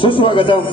सुस्वागतम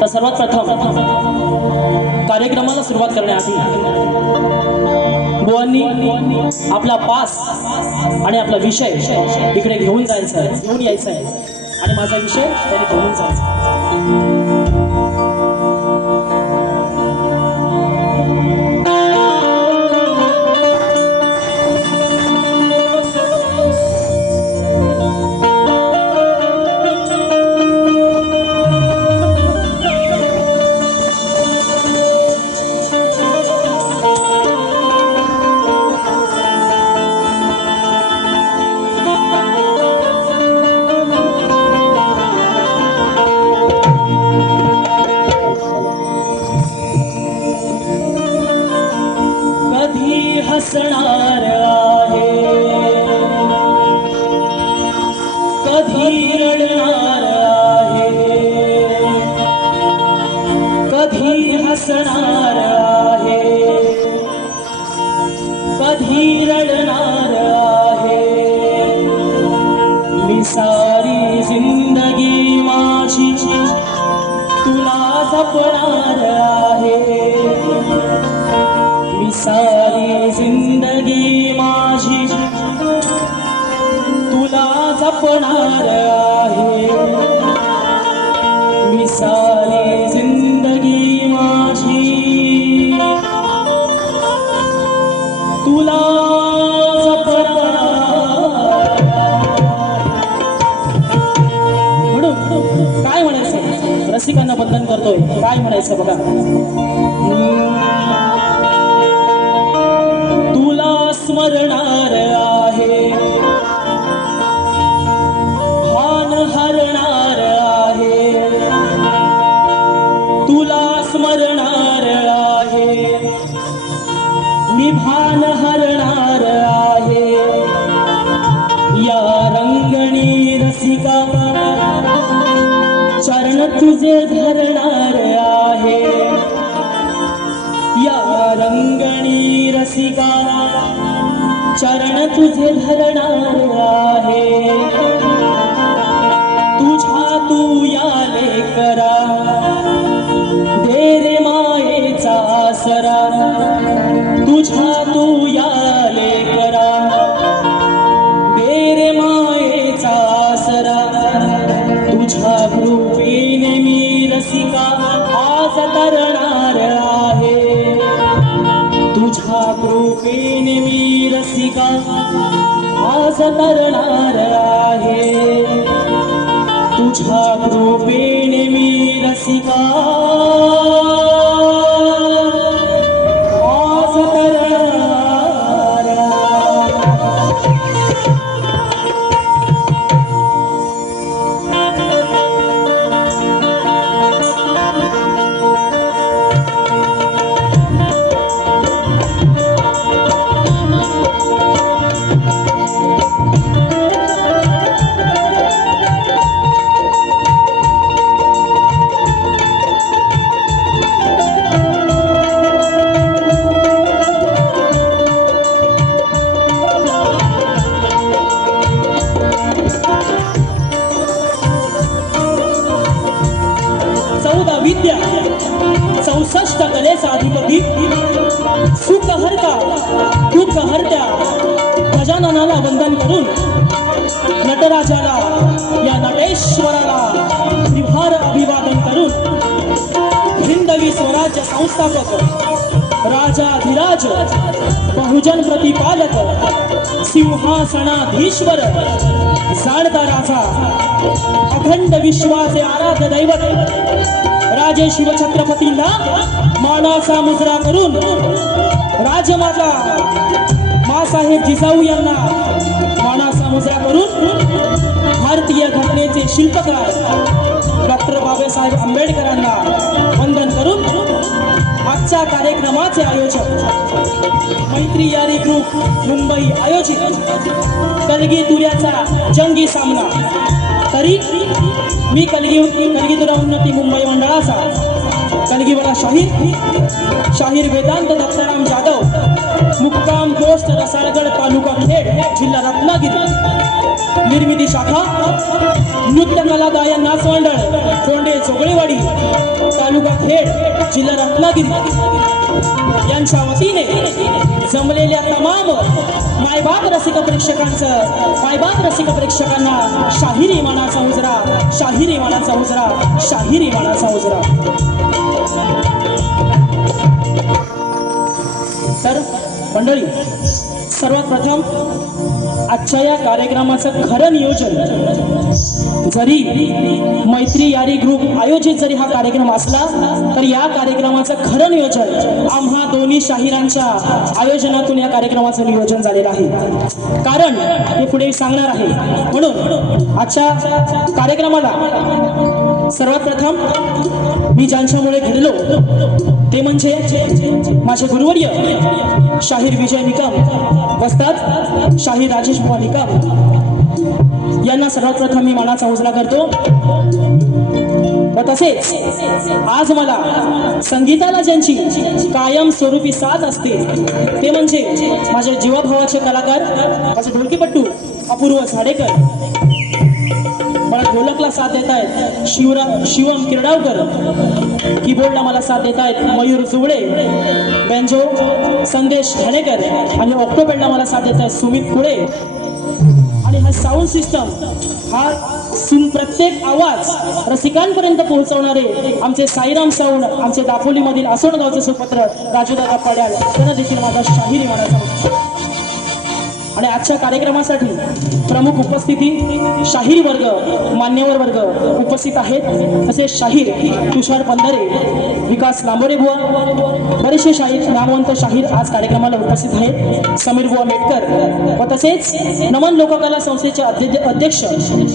तर सर्वात प्रथम कार्यक्रमाला सुरुवात करण्याआधी बुवांनी आपला पास आणि आपला विषय इकडे घेऊन जायचा आहे, घेऊन यायचा आहे आणि माझा विषय त्यांनी घेऊन जायचा। हसणार आहे कधी रडणार आहे, कधी हसणार आहे कधी रडणार आहे। मी सारी जिंदगी माझी तुला जपणार आहे, मी सारी जिंदगी माझी तुला जपणार आहे, मी सारी जिंदगी माझी तुला जपणार। म्हणून काय म्हणायचं, रसिकांना बंधन करतोय, काय म्हणायचं बघा। स्मरणार आहे भान हरणार आहे, तुला स्मरणार आहे मी भान हरणार आहे। या रंगणी रसिका चरण तुझे धरणार आहे, या रंगणी रसिका चरण तुझे धरणार आहे, तुझ्या तू याले करा, दे रे मायेचा आसरा, तुझ्या तू याले करा, दे रे मायेचा आसरा, तुझ्या कृपेने मी रसिका आज तरणार आहे, तुझ्या कृपेने मी रसिका आज तरणार आहे, तुझ्या कृपेने मी रसिका आज तरणार आहे. विद्या 64 कलेचा अधिपती, सुख हरता दुःख हरत्या गजाननाला वंदन करून नटराजाला या नटेश्वराला त्रिभार अभिवादन करून हिंदवी स्वराज्य संस्थापक राजाधिराज बहुजन प्रतिपालक सिंहासनाधीश्वर जाणता राजा अखंड विश्वाचे आराध्य दैवत राजे शिवछत्रपतींना मानाचा मुजरा करून राजमाता मासाहेब जिजाऊ यांना मानाचा मुजरा करून भारतीय घटनेचे शिल्पकार डॉक्टर बाबासाहेब आंबेडकरांना वंदन करून आजच्या कार्यक्रमाचे आयोजक मैत्री यारी ग्रुप मुंबई आयोजित कलगी तुऱ्याचा जंगी सामना तरी मी कलगी तुरा उन्नती मुंबई मंडळाचा कलगीवाला शाहीर वेदांत दत्ताराम जाधव मुक्काम पोस्ट रसाळगड तालुका खेड जिल्हा रत्नागिरी निर्मिती शाखा नृत्य कला गायन नाच मंडळ कोंडे चोगळेवाडी तालुका खेड जिल्हा रत्नागिरी यांच्या वतीने जमलेल्या तमाम मायबाप रसिक प्रेक्षकांना शाहिरी मानाचा उजरा, शाहिरी मानाचा उजरा, शाहिरी मानाचा उजरा. तर मंडळी, सर्वात प्रथम आजच्या या कार्यक्रमाचं खरं नियोजन जरी मैत्री यारी ग्रुप आयोजित जरी हा कार्यक्रम असला तर या कार्यक्रमाचं खरं नियोजन आम्हा दोन्ही शाहिरांच्या आयोजनातून या कार्यक्रमाचं नियोजन झालेलं आहे. कारण हे पुढे सांगणार आहे. म्हणून आजच्या कार्यक्रमाला सर्वात प्रथम मी ज्यांच्यामुळे घडलो ते म्हणजे माझे गुरुवर्य शाहीर विजय निकम वस्ताद शाहीर राजेश बुवा निकम यांना सर्वात प्रथम मी मानाचा उजळा करतो. व तसेच आज मला संगीताला ज्यांची कायम स्वरूपी साथ असते ते म्हणजे माझे जीवाभावाचे कलाकार माझे ढोलकीपट्टू अपूर्व झाडेकर, मला ढोलकला साथ देत आहेत शिवम किरडावकर, कीबोर्डला मला साथ देत आहेत मयूर चुबडे, बेंजो संदेश घाणेकर आणि ऑक्टोपेडला मला साथ देत आहेत सुमित कुळे. आणि हा साऊंड सिस्टम हा प्रत्येक आवाज रसिकांपर्यंत पोहोचवणारे आमचे साईराम साऊंड, आमचे दापोलीमधील आसोडगावचे सुपुत्र राजूदादा पड्याल, त्यांना देखील माझा शाहिरी मानाचा. आणि आजच्या कार्यक्रमासाठी प्रमुख उपस्थिती शाहीर वर्ग मान्यवर वर्ग उपस्थित आहेत. तसेच शाहीर तुषार पंधरे, विकास लांबोरे बुवा, बरेचसे शाहीर नामवंत शाहीर आज कार्यक्रमाला उपस्थित आहेत. समीर बुवा मेटकर व तसेच नमन लोककला संस्थेचे अध्यक्ष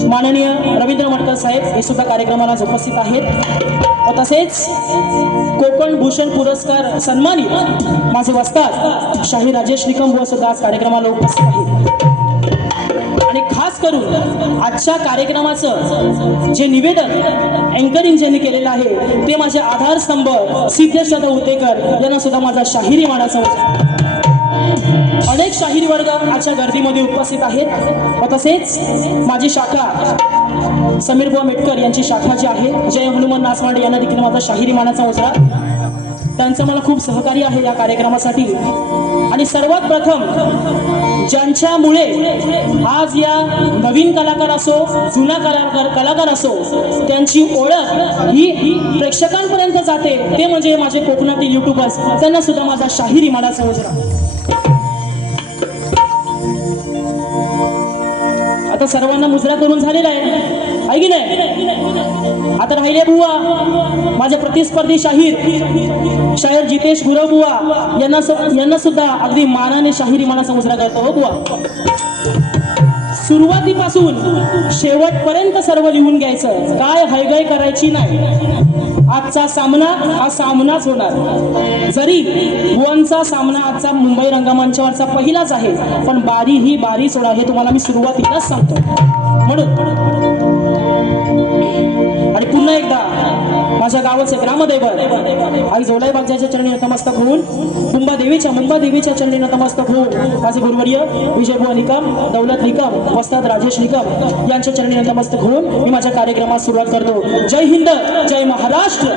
माननीय रवींद्र मटकर साहेब हे सुद्धा कार्यक्रमाला उपस्थित आहेत. व तसेच कोकण भूषण पुरस्कार सन्मानित माझे वस्ताद शाहीर राजेश निकम बुवा सुद्धा आज कार्यक्रमाला उपस्थित आहेत. आणि खास करून आजच्या कार्यक्रमाचं जे निवेदन अँकरिंग ज्यांनी केलेलं आहे ते माझे आधारस्तंभ सिद्धेश दादा उतेकर यांना सुद्धा माझा शाहिरी मानाचा अनेक शाहीर वर्ग आजच्या गर्दीमध्ये उपस्थित आहेत व तसेच माझी शाखा समीर बुवा मेटकर यांची शाखा जी आहे जय हनुमान नासवांडे यांना देखील माझा शाहिरी मानाचा मुजरा त्यांचं मला खूप सहकार्य आहे या कार्यक्रमासाठी। आणि सर्वात प्रथम ज्यांच्यामुळे आज या नवीन कलाकार असो जुना कलाकार असो त्यांची ओळख ही प्रेक्षकांपर्यंत जाते ते म्हणजे माझे कोकणातील युट्यूबर्स, त्यांना सुद्धा माझा शाहिरी मानाचा मुजरा। आता सर्वांना मुजरा करून झालेला आहे की नाही? आता राहिले बुवा माझे प्रतिस्पर्धी शाहीर जितेश गुरव बुवा यांना सुद्धा अगदी मानाने शाहिरी मानाचा मुजरा करतो हो बुवा। सुरुवातीपासून शेवटपर्यंत सर्व लिहून घ्यायचं, काय हयगय करायची नाही। आजचा सामना हा सामनाच होणार, जरी बुवांचा सामना आजचा मुंबई रंगमंचावरचा पहिलाच आहे, पण बारी ही बारी सोडा हे तुम्हाला मी सुरुवातीलाच सांगतो। म्हणून आणि पुन्हा एकदा माझ्या गावाचे ग्रामदैवत आई जोलाई बागजाच्या चरणी नतमस्तक होऊन मुंबादेवीच्या चरणी नतमस्तक होऊन माझे गुरुवर्य विजयबुवा निकम, दौलत निकम, वस्ताद राजेश निकम यांच्या चरणी नतमस्तक होऊन मी माझ्या कार्यक्रमास सुरुवात करतो। जय हिंद, जय महाराष्ट्र।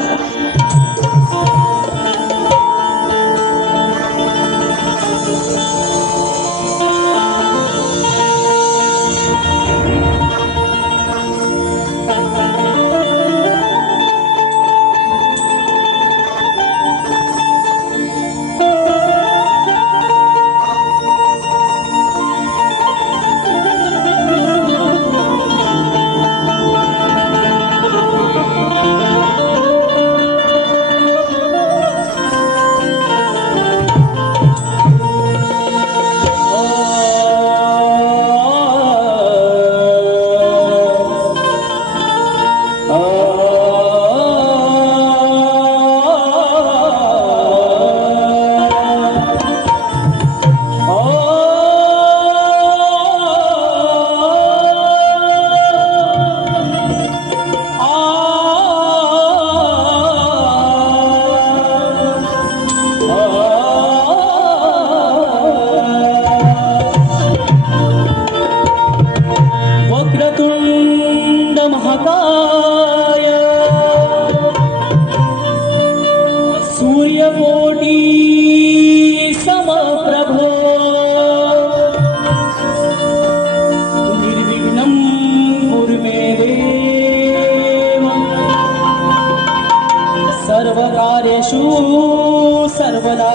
सर्वदा।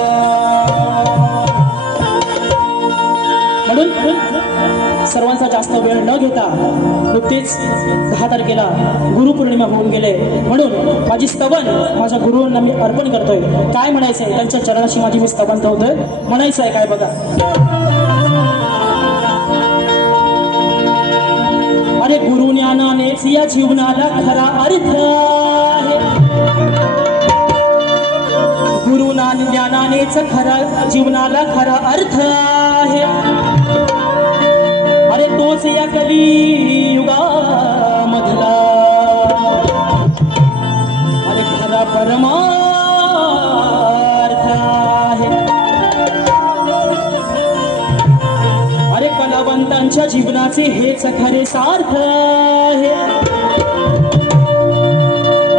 म्हणून सर्वांचा जास्त वेळ न घेता नुकतेच 10 तारखेला गुरुपौर्णिमा होऊन गेले, म्हणून माझी स्तवन माझ्या गुरुंना मी अर्पण करतोय। काय म्हणायचंय त्यांच्या चरणाशी माझी मी स्तवन होतोय, म्हणायचंय काय बघा। अरे गुरु ज्ञानानेच या जीवनाला खरा अर्थ आहे, गुरु ज्ञानानेच खरा जीवनाला खरा अर्थ आहे। अरे तोच या कलियुगामधला अरे खरा परमार्थ आहे। अरे कलावंतांच्या जीवनाचे हेच खरे सार्थ आहे,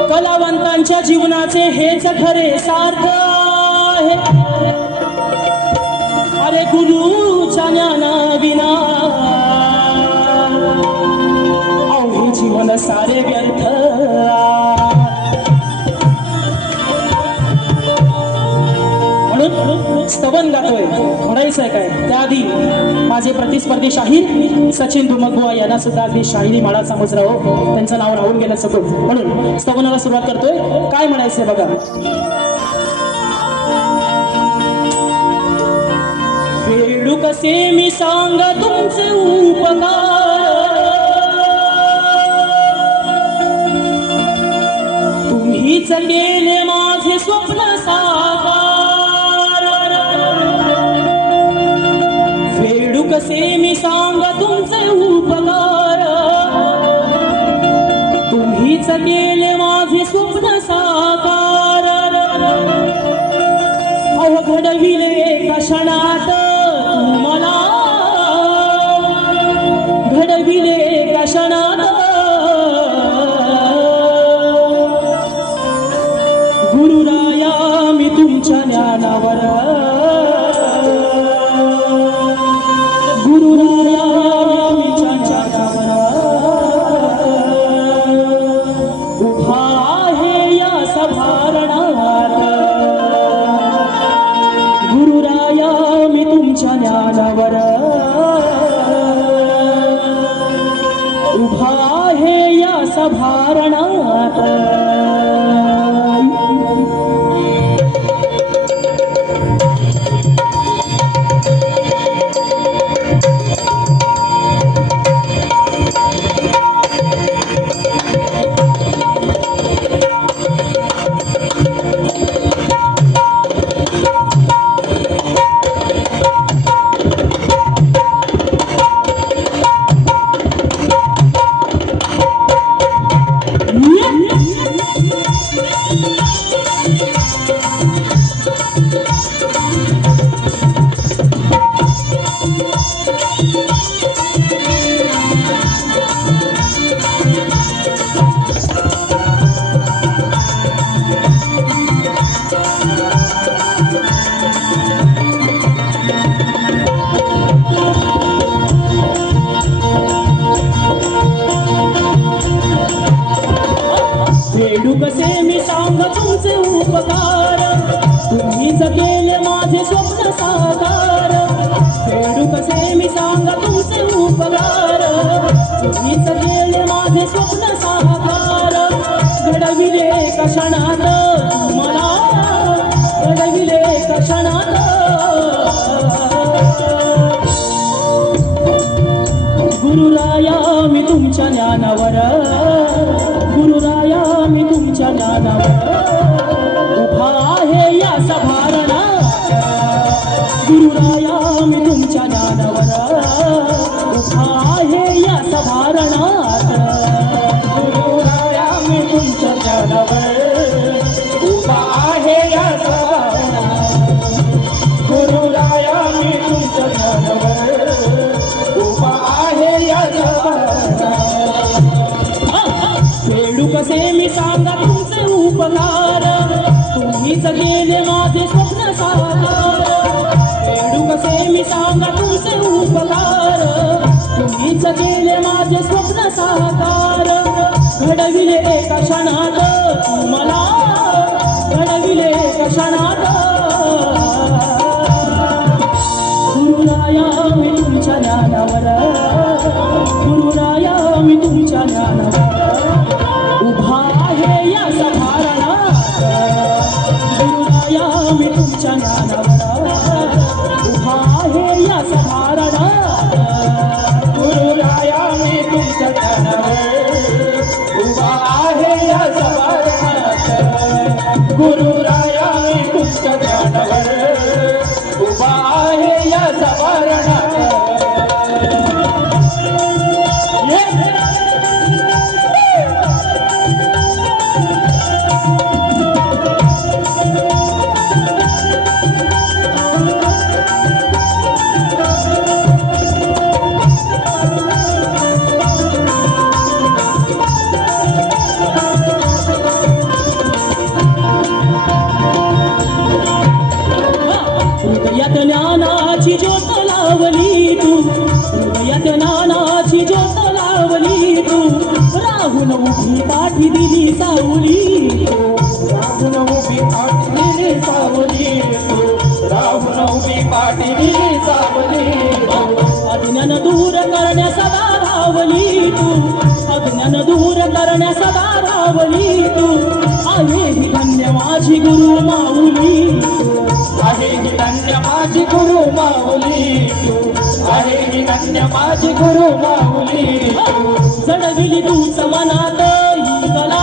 कलावंतांच्या जीवनाचे हेच खरे सार्थ आहे। अरे गुरुच्या ज्ञानाविना अवघे जीवन सारे व्यर्थ। म्हणून स्तवन गातोय, म्हणायचंय काय त्याआधी माझे प्रतिस्पर्धी शाहीर सचिन धुमकबुवा यांना सुद्धा अगदी शाहिरी माळाचा मुजरा हो, त्यांचं नाव राहून गेलं चुकून, म्हणून स्तवनाला सुरुवात करतोय। काय म्हणायचंय बघा। वेडू कसे मी सांग तुमचे उपकार, तुम्हीच गेले माझे स्वप्न साकार। वेडू कसे मी सांग तुमचे उपकार, तुम्हीच गेले माझे स्वप्न साकार। अहो घडविले एका क्षणात सभारणात फेडू कसे मी सांग तुमचे उपकार तुम्हीच केले माझे स्वप्न साकार फेडू कसे मी सांग तुमचे उपकार तुम्हीच केले माझे स्वप्न साकार घडविले एका क्षणात मला घडविले एका क्षणात गुरुराया मी तुमच्या ज्ञानावर गुरुराया मी तुमच्या ज्ञानावर उभा आहे या सभारणात गुरुराया मी तुमच्या ज्ञानावर उभा आहे या सभारणात गुरुराया मी तुमच्या ज्ञानावर उभा आहे या सभारणात गुरुराया मी तुमच्या ज्ञानावर उभा आहे या सभारणात फेडू कसे मी सांगा तुमचे उपकार तुम्हीच केले माझे स्वप्न साकार फेडू कसे मी सांगा तुमचे उपकार तुम्हीच केले माझे स्वप्न साकार घडविले एका क्षणात मला घडविले एका क्षणात गुरुराया मी तुमच्या ज्ञानावर गुरुराया मी तुमच्या ज्ञानावर उभा आहे या सभारणात गुरुराया मी तुमच्या ज्ञानावर उभा आहे या सभारणात गुरुराया मी तुमच्या ज्ञानावर उभा आहे या सभारणात गुरुराया मी तुमच्या ज्ञानावर उभा आहे या सभारणात हृदयात ज्ञानाची ज्योत लावली तू हृदयात ज्ञानाची ज्योत लावली तू राहून उभी पाठी दिली सावली राहून उभी पाठी दिली सावली राहून उभी पाठी दिली सावली अज्ञान दूर करण्या सदा धावली तू अज्ञान दूर करण्या सदा धावली तू आहे ही धन्य माझी गुरु माऊली आहे ही धन्य माझी गुरु माऊली आहे ही धन्य माझी गुरु माऊली जडविली तूच मनात ही कला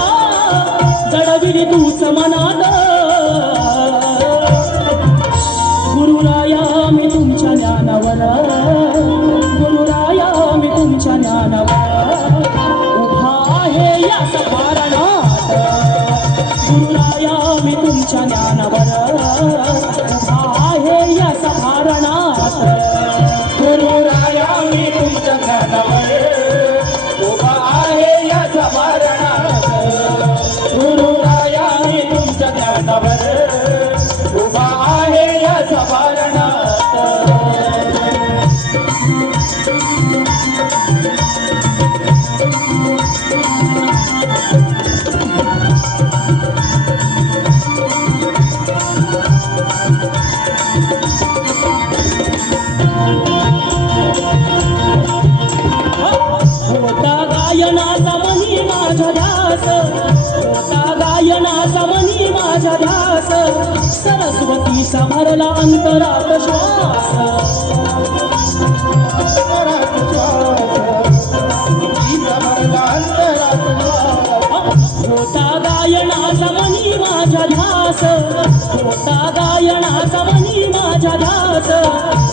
जडविली तूच मनात गुरुराया मी तुमच्या ज्ञानावर गुरुराया मी तुमच्या ज्ञानावर उभा आहे या सभारणात गुरुराया मी तुमच्या ज्ञानावर उभा आहे या सभारणात गुरुराया मी तुमच्या ज्ञानावर उभा आहे या सभारणात गुरुराया मी तुमच्या ज्ञानावर उभा आहे या सभारणात सरस्वतीचा भरला अंतरात श्वास होता गायनाचा मनी माझ्या ध्यास होता गायनाचा मनी माझ्या ध्यास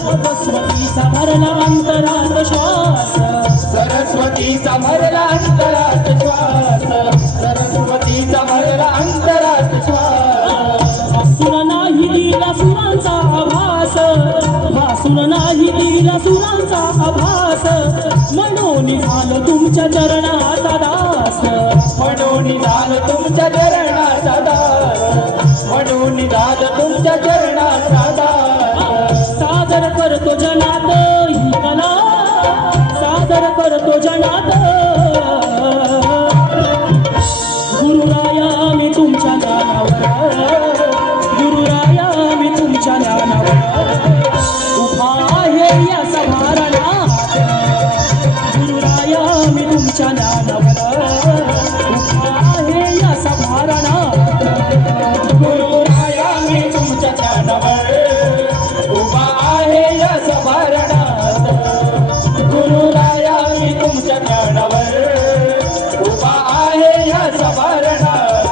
सरस्वतीचा भरला अंतरात श्वास सरस्वतीचा भरला अंतरात श्वास सरस्वतीचा भरला अंतरात श्वास वासुर नाही दिला सुरांचा आभास वासुर नाही दिला सुरांचा आभास म्हणून झालं तुमच्या चरणाचा दास म्हणून झालं तुमच्या चरणाचा दास म्हणून झालं तुमच्या चरणाचा दास सादर करतो जनात ही कला सादर करतो जनात गुरुराया मी तुमच्या ज्ञानावर गुरुराया मी तुमच्या ज्ञानावर उभा आहे या सभारणात गुरुराया मी तुमच्या ज्ञानावर उभा आहे या सभारणात गुरुराया मी तुमच्या ज्ञानावर उभा आहे या सभारणात गुरुराया मी तुमच्या ज्ञानावर उभा आहे या सभारणात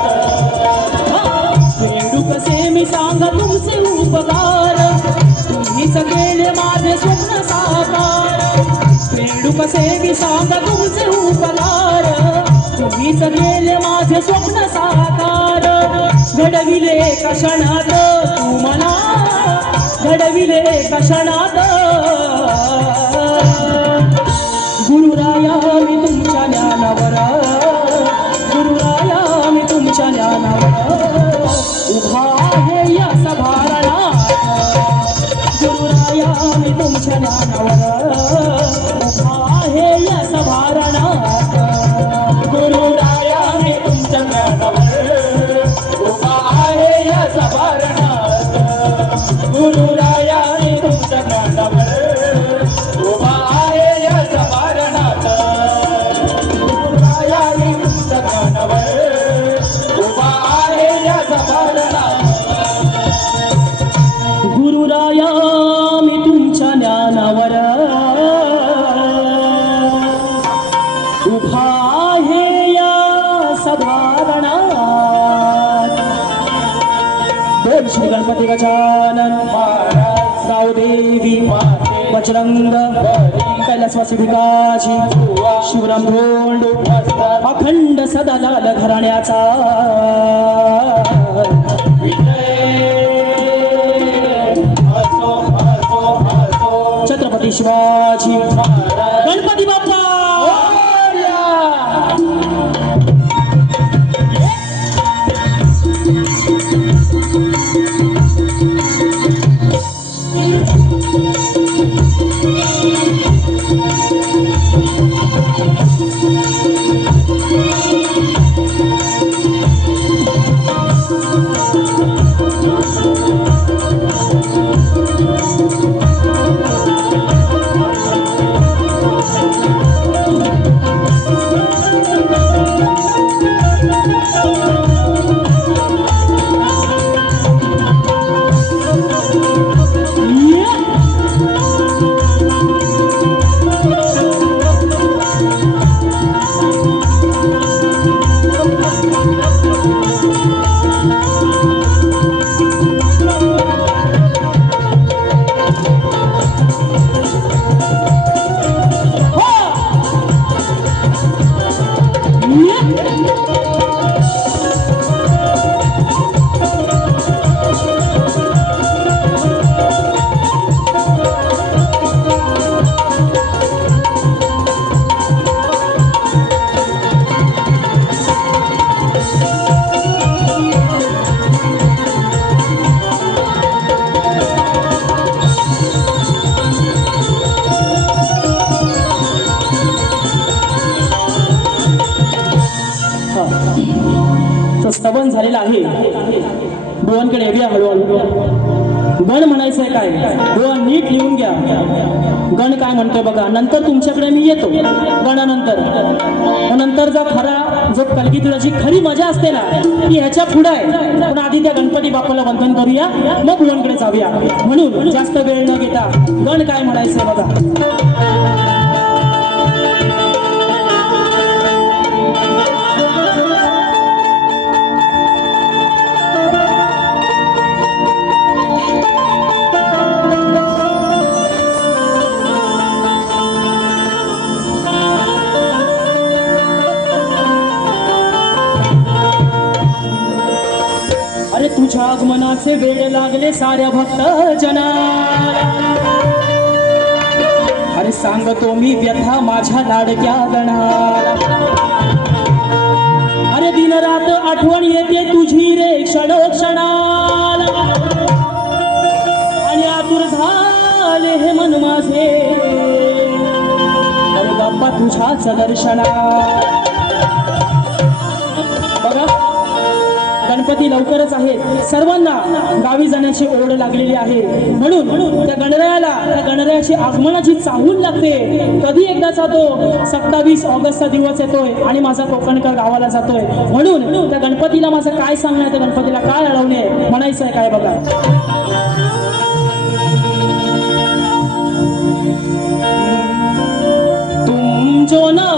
वेडू कसे मी सांगा तुमचे उपकार तुम्हीच केले माझे स्वप्न साकार वेडू कसे मी सांगा तुमचे उपकार तुम्हीच केले माझे स्वप्न साकार घडविले एका क्षणात तुम्हाला घडविले एका क्षणात गुरुराया मी तुमच्या ज्ञानावर गुरुराया मी तुमच्या ज्ञानावर उभा आहे या सभारणात गुरुराया मी तुमच्या ज्ञानावर उभा आहे या सभारणात गुरुराया मी तुमच्या ज्ञानावर उभा आहे या सभारणात गुरुराया मी तुमच्या ज्ञानावर उभा आहे या सभारणात गुरुराया मी तुमच्या ज्ञानावर उभा आहे या सभारणात गुरुराया मी तुमच्या ज्ञानावर उभा आहे या सभारणात बोल श्री गणपती गजानन रावदेवी बजरंग कैलासवासी भिकाजी शिवराम धोंड अखंड सदा लाल घराण्याचा छत्रपती शिवाजी गणपती बाप्पा स्तवन झालेला आहे. भुवनकडे येऊया हळूहळू. गण म्हणायचंय काय हो नीट लिहून घ्या गण काय म्हणतोय बघा नंतर तुमच्याकडे मी येतो गणानंतर नंतरचा खरा जो कलगीतुळाची खरी मजा असते ना ती ह्याच्या पुढे आहे पण आधी त्या गणपती बाप्पाला वंदन करूया मग भुवनकडे जाऊया म्हणून जास्त वेळ न घेता गण काय म्हणायचंय बघा तुझ्या आगमनाचे वेळ लागले साऱ्या भक्त जनाला अरे सांगतो मी व्यथा माझ्या लाडक्या गणाला अरे दिन रात आठवण येते तुझी रे क्षणोक्षणाला आणि आतुर झाले हे मन माझे अरे बाप्पा तुझ्याच दर्शना बघा गणपती लवकरच आहेत सर्वांना गावी जाण्याची ओढ लागलेली आहे म्हणून त्या गणरायाची आगमनाची चाहूल लागते कधी एकदाचा तो 27 ऑगस्टचा दिवस येतोय आणि माझा कोकणकर गावाला जातोय म्हणून त्या गणपतीला माझं काय सांगणं आहे त्या गणपतीला काय अडवणे म्हणायचं आहे काय बघा तुमचो ना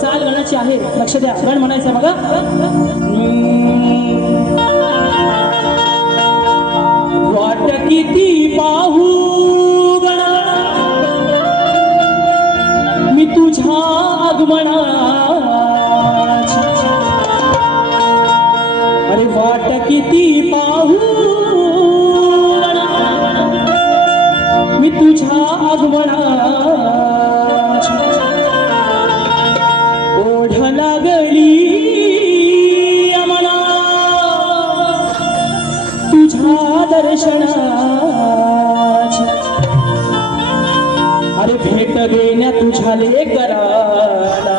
चाल गणाची आहे लक्ष द्या गण म्हणायचं बघा वाट किती पाहू गणा मी तुझ्या आगमनाची अरे वाट किती पाहू गणा मी तुझ्या आगमनाची लागली आम्हाला तुझ्या दर्शनाची अरे भेट देण्या तुझ्या लेकराला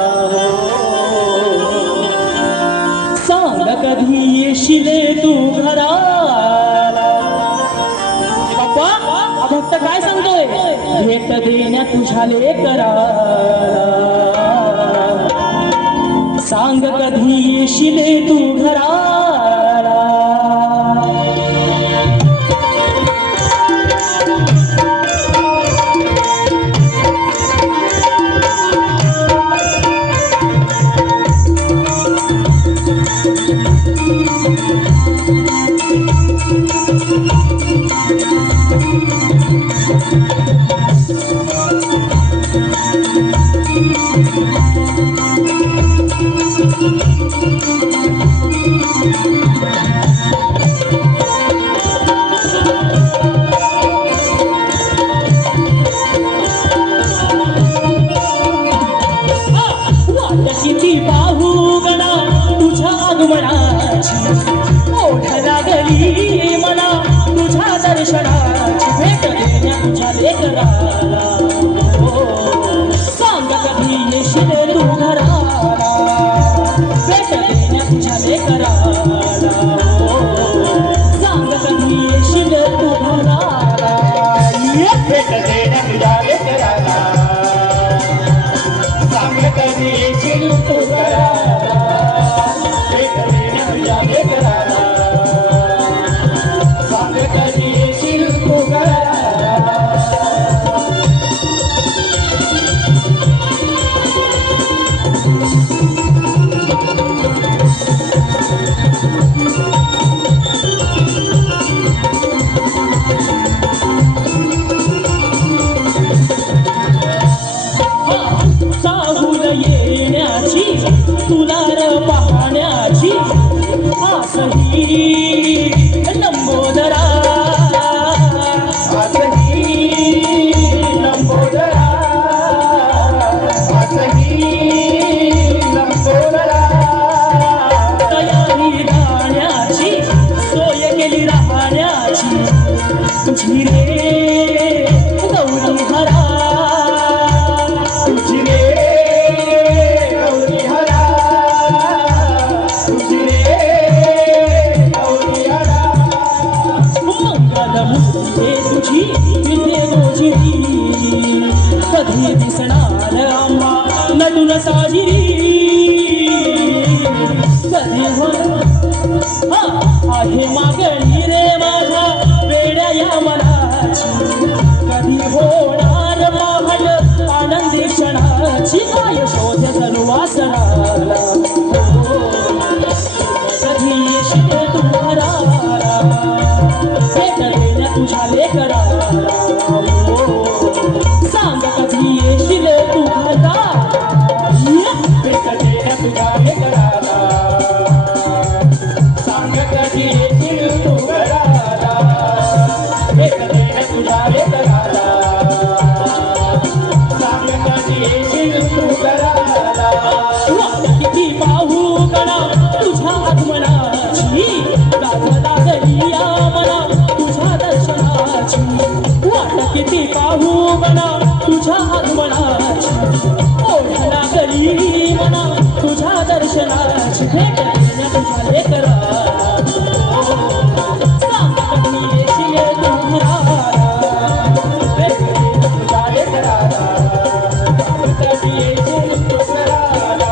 सांग कधी येशील तू घराला बाप्पा भक्त काय सांगतोय भेट देण्या तुझ्या लेकराला सांग कधी येशील तू घराला किती पाहू गणा तुझ्या आगमनाची ओढ लागली मला तुझ्या दर्शनाची भेट देण्या तुझ्या लेकराला सांग कधी येशील तू घराला भेट देण्या तुझ्या लेकराला सांग कधी येशील तू घराला भेट देण्या तुझ्या लेकराला सांग कधी येशील तू घराला भेट देण्या तुझ्या लेकराला सांग कधी येशील तू घराला तुला पाहण्याची आसही लंबोदरा आसही लंबोदरा आसही लंबोदरा तयारी राहण्याची सोय केली राहण्याची तुझी रे गौरी हरा धरून साजिरी कधी आहे मागणी रे माझा वेड्या या मनाची कधी होणार महाल आनंदी क्षणाची काय शोध जणू वासनाला कधी येशील तू घराला भेट देण्या तुझ्या लेकराला सांग कधी येशील तू घराला भेट देण्या तुझ्या लेकराला सांग कधी येशील तू घराला भेट देण्या तुझ्या लेकराला सांग कधी येशील तू घराला किती पाहू गणा तुझ्या आगमनाची दाद लागली आम्हाला तुझ्या दर्शनाची वाट किती पाहू गणा तुझ्या आगमनाची ओढ लागली मना तुझ्या दर्शनाची भेट देण्या तुझ्या लेकराला सांग कधी येशील तू घराला भेट देण्या तुझ्या लेकराला कधी येशील तू घराला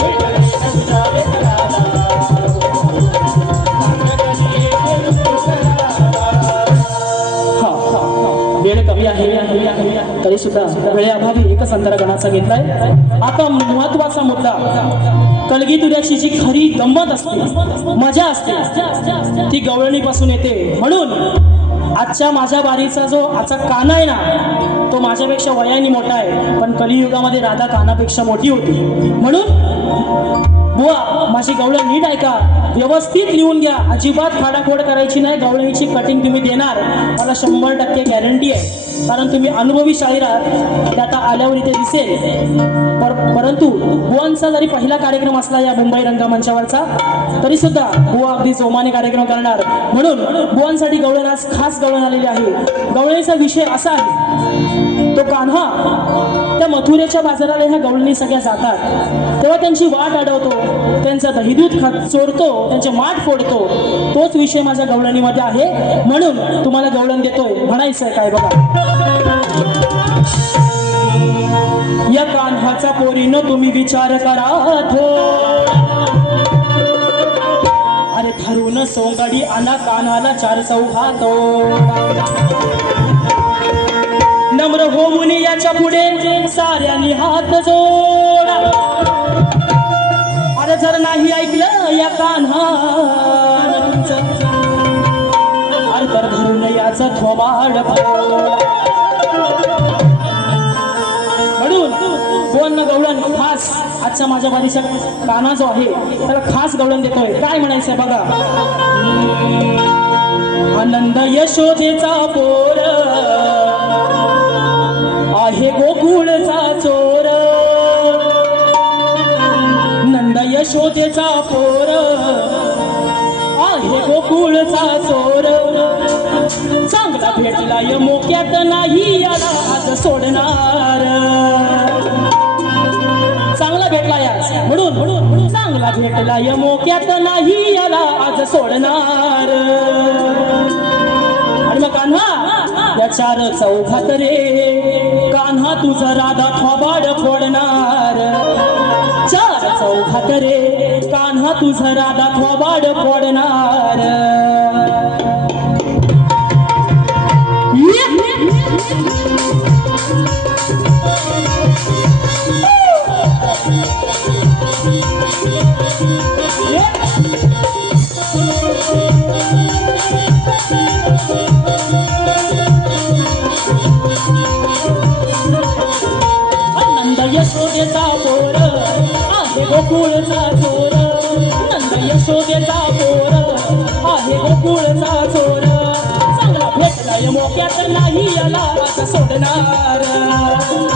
भेट देण्या तुझ्या लेकराला सांग कधी येशील तू घराला वेळ कमी आहे तरी सुद्धा वेळेअभावी एकच अंतरगणाचा घेतलाय आता महत्वाचा मुद्दा कलगी तुऱ्याची जी खरी गंमत असते मजा असते ती गवळणीपासून येते म्हणून आजच्या माझ्या बारीचा जो आजचा काना आहे ना तो माझ्यापेक्षा वयाने मोठा आहे पण कलियुगामध्ये राधा कानापेक्षा मोठी होती म्हणून बुवा माझी गवळण नीट ऐका व्यवस्थित लिहून घ्या अजिबात खाडाखोड करायची नाही गवळणीची कटिंग तुम्ही देणार मला 100% गॅरंटी आहे कारण तुम्ही अनुभवी शाहीर आहात ते आता आल्यावर इथे दिसेल परंतु बुवांचा जरी पहिला कार्यक्रम असला या मुंबई रंगमंचावरचा तरी सुद्धा बुवा अगदी जोमाने कार्यक्रम करणार म्हणून बुवांसाठी गवळण आज खास गवळण आलेली आहे गवळणीचा विषय असा आहे तो कान्हा त्या मथुरेच्या बाजाराला ह्या गवळणी सगळ्या जातात तेव्हा त्यांची वाट अडवतो त्यांचा दहीदूध चोरतो त्यांचे माठ फोडतो तोच विषय माझ्या गवळणीमध्ये आहे म्हणून तुम्हाला गवळण देतोय म्हणायचंय काय बघा या कान्हाचा पोरीनं तुम्ही विचार करा अरे धरून सोंगाडी आला कान्हाला 4 चौघातो नम्र होऊन याच्या पुढे साऱ्यांनी हात जोडा अरे जर नाही ऐकलं या कान्हा अरे तर धरून याचा थोबाड म्हणून बोलणं गवळण खास आजच्या माझ्या बारीच्या काना जो आहे त्याला खास गवळण देतोय काय म्हणायचंय बघा आनंद यशोदेचा पोर आहे गोकुळचा चोर नंद यशोदेचा पोर आहे गोकुळचा चोर चांगला भेटला य मोक्यात नाही याला आज सोडणार चांगला भेटला या म्हणून चांगला भेटला य मोक्यात नाही याला आज सोडणार आणि मग कान्हा या 4 चौघात रे कान्हा तुझा राधा थोबाड फोडणार 4 चौघात रे कान्हा तुझा राधा थोबाड फोडणार यशोदेचा पोर आहे गोकुळचा चोर नंद यशोदेचा पोर आहे गोकुळचा चोर चांगला भेटलाय मोक्यात नाही याला आज सोडणार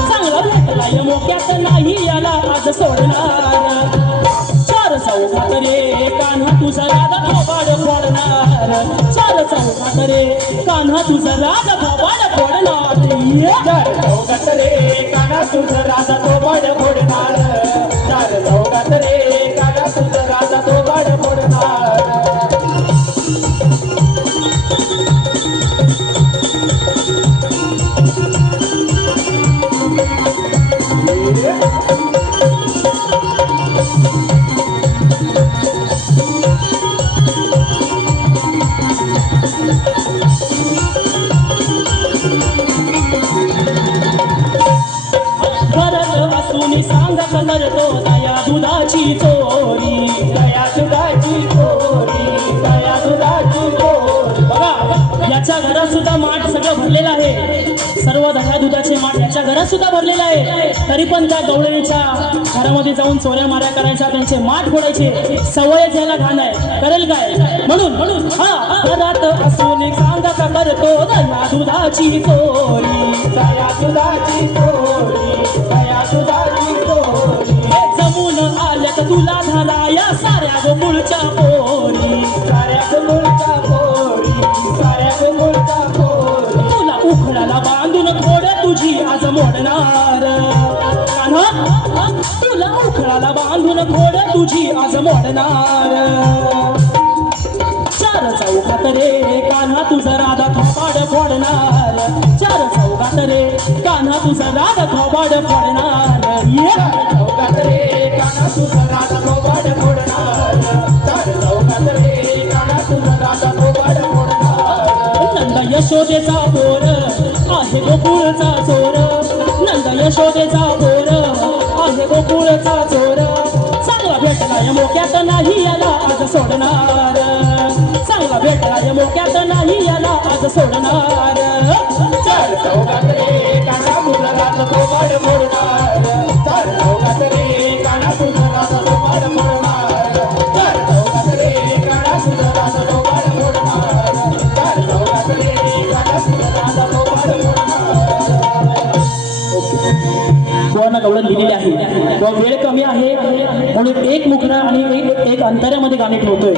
चांगला भेटलाय मोक्यात नाही याला आज सोडणार 4 चौघात रे कान्हा तुझा राधा थोबाड फोडणार 4 चौघात रे कान्हा तुझा राधा थोबाड फोडणार 4 चौघात रे कान्हा तुझा राधा थोबाड फोडणार 4 चौघात रे कान्हा तुझा राधा थोबाड फोडणार याच्या घरात सुद्धा माठ सगळं भरलेलं आहे, सर्व दह्या दुधाचे माठ याच्या घरात सुद्धा भरलेलं आहे, तरी पण त्या गवळणीच्या घरामध्ये जाऊन चोऱ्या माऱ्या करायच्या, त्यांचे माठ फोडायचे, सवय ज्याला घाण आहे करेल काय? म्हणून हा घरात असून सांगा का करतो दह्या दुधाची चोरी, दया दुधाची चोरी, दया दुधाची चोरी. जमून आल्यात तुला झाला या साऱ्या गोकुळच्या पोरी, साऱ्या गोकुळच्या पोरी, साऱ्या गोकुळच्या पोरी. तुला उखळाला बांधून खोड तुझी आज मोडणार कान्हा, तुला उखळाला बांधून खोड तुझी आज मोडणार. चार चौकात रे कान्हा तुझा राधा थोबाड फोडणार, चार चौकात रे कान्हा तुझा राधा थोबाड फोडणार. चौकात रे काना तुझा राधा थोबाड फोडणार, चार चौकात रे काना तुझा राधा थोबाड फोडणार. नंद यशोदेचा पोर आहे गोकुळचा चोर, नंद यशोदेचा पोर आहे गोकुळचा चोर. चांगला भेटलाय मोक्यात नाही याला आज सोडणार, चांगला भेटलाय मोक्यात नाही याला आज सोडणार. चार चौकात रे काना तुझा राधा थोबाड फोडणार, चार चौकात रे काना तुझा राधा थोबाड फोडणार, चार चौकात रे काना तुझा राधा थोबाड फोडणार, चार चौकात रे काना तुझा राधा थोबाड फोडणार. बुवांना गवळण दिलेली आहे, बुवा वेळ कमी आहे म्हणून एक मुखडा आणि एक अंतरामध्ये गाणे ठेवतोय.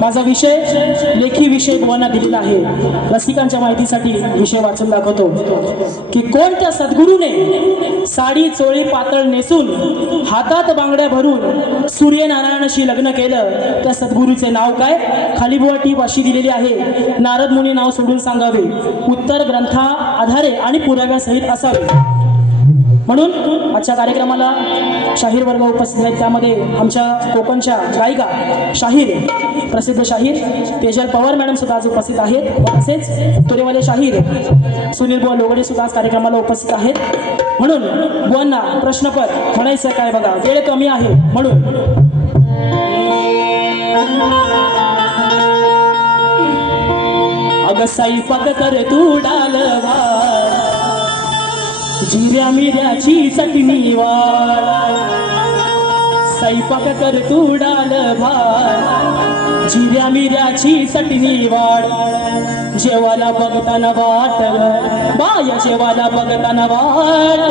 माझा विषय लेखी विषय बुवांना दिलेला आहे, रसिकांच्या माहितीसाठी विषय वाचून दाखवतो की कोणत्या सद्गुरूने साडी चोळी पातळ नेसून हातात बांगड्या भरून सूर्यनारायणाशी लग्न केलं, त्या सद्गुरूचे नाव काय? खाली बुवा टीप अशी दिलेली आहे, नारद मुनी नाव सोडून सांगावे, उत्तर ग्रंथा आधारे आणि पुराव्यासहित असावे. म्हणून आजच्या कार्यक्रमाला शाहीर वर्ग उपस्थित आहेत, त्यामध्ये आमच्या कोकणच्या गायिका शाहीर, प्रसिद्ध शाहीर तेजल पवार मॅडम सुद्धा आज उपस्थित आहेत, तसेच तुरेवाले शाहीर सुनील बुवा लोगडे सुद्धा आज कार्यक्रमाला उपस्थित आहेत. म्हणून बुवांना प्रश्नपद म्हणायचं काय बघा, वेळ कमी आहे म्हणून. अग स्वयंपाक कर तू डालवा, जिऱ्या मिऱ्याची चटणी वाढ, स्वयंपाक कर तू डाल भात, जिऱ्या मिऱ्याची चटणी वाढ. जेवाला बघताना वाट ग बाया, जेवाला बघताना वाट ग.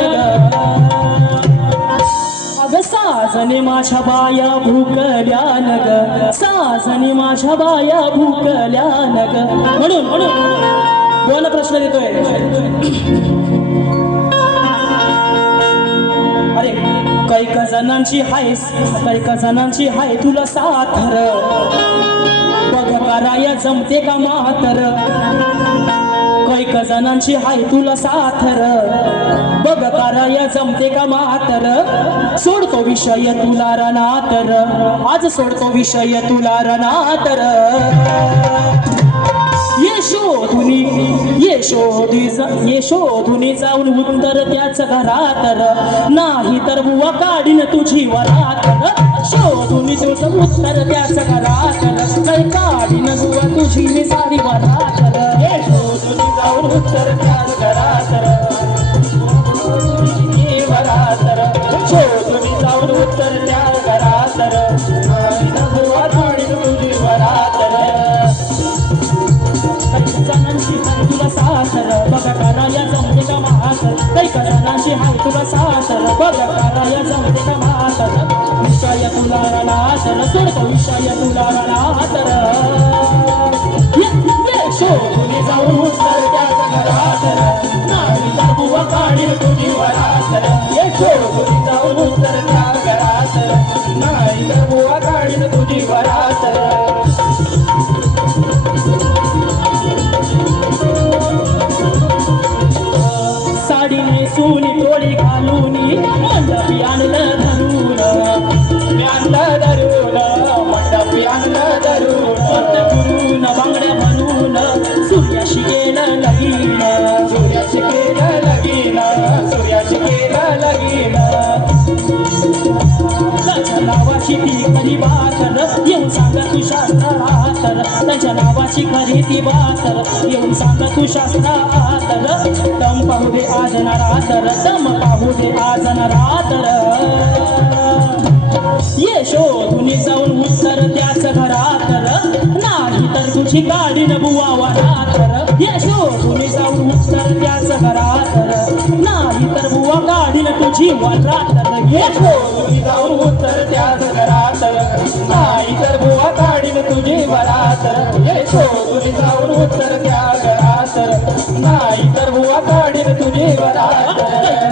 अग साजने माझ्या बाया भूकल्यान ग, साजने माझ्या बाया भूकल्यान ग. म्हणून दोन प्रश्न देतोय. अरे कैक जणांची हायस, कैक जणांची हाय तुला साथर, बघ कराया जमते का म्हातर. कैक जणांची हाय तुला साथर, बघ कराया जमते का म्हातर. सोडतो विषय तुला रणातर, आज सोडतो विषय तुला रणातर. यशोधुनी जाऊन उत्तर त्याच घरातर, नाही तर बुवा काढीन तुझी वरातर. शोधुनी तुझं उत्तर त्याच घरातर, काही काढीन बुवा तुझी मी सारी वरातर. यशोधुनी जाऊन उत्तर त्याच घरातर, वरातर. शोधुनी जाऊन उत्तर त्या घरातर, नाही तर बुवा काढीन तुझी वरातर. जणांची हाय तुला सासर, बघ कराया जमते का म्हातर. कैक जणांची हाय तुला सासर, बघ कराया जमते का म्हातर. विषय तुला रणातर, सोडतो विषय तुला रणातर. यशोधुनी जाऊन उत्तर त्याच घरातर, नाही तर बुवा काढीन तुझी वरातर. यशोधुनी जाऊन उत्तर त्या घरातर, नाही तर बुवा काढीन तुझी वरातर. साडी नेसून टोळी घालून मंडपी आणलं धरून, आणलं धरून, मंडपी आणलं धरून. गुरून बांगड्या म्हणून सूर्याशी गेलं लगीन, सूर्याशी केलं लगीन, सूर्याशी केलं लगीन. लावाची ती कधी बात येऊन सांगा तू शास्त्रात. तर त्यांच्या नावाची खरी ती बातर येऊन सांग तू शास्त्रातर दम पाहू दे आज नरातर दम पाहू दे आज नरातर ये शोधून जाऊन उत्तर त्याच घरात नाही तर तुझी गाडी न बुवा वरात ये शोधून जाऊन उत्तर त्याच घरात नाही तर बुवा गाडी न तुझी वरात ये शोधून जाऊन उत्तर त्याच घरात नाही तर बुवा काढीन तुझी वरात ये शोधून जाऊन उत्तर त्या घरात नाही तर बुवा काढीन तुझी वरात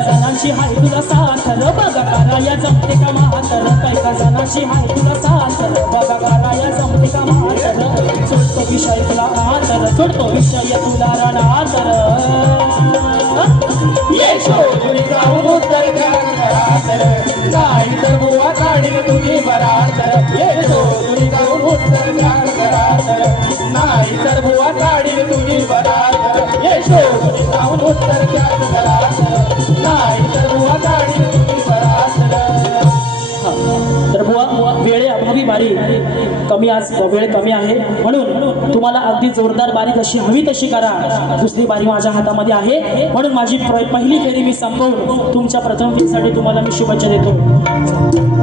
जणांची हाय तुला साथ बघा कराया जमते का म्हातर कैका जणांची हाय तुला साथ बघा कराया जमते का म्हातर सोडतो विषय तुला आतर सोडतो विषय तुला रणातर ये शोधून जाऊन उत्तर त्या घरात नाही तर बुवा काढीन तुझी वरात ये शोधून जाऊन उत्तर त्या घरात नाही तर बुवा काढीन तुझी वरात ये शोधून जाऊन उत्तर त्या घरात नाही तर बुवा काढीन तुझी वरात तर बुवा वेळे अभावी बारी कमी आज वेळ कमी आहे म्हणून तुम्हाला अगदी जोरदार बारी जशी हवी तशी करा दुसरी बारी माझ्या हातामध्ये आहे म्हणून माझी पहिली फेरी मी संपवून तुमच्या प्रथम फेरीसाठी तुम्हाला मी शुभेच्छा देतो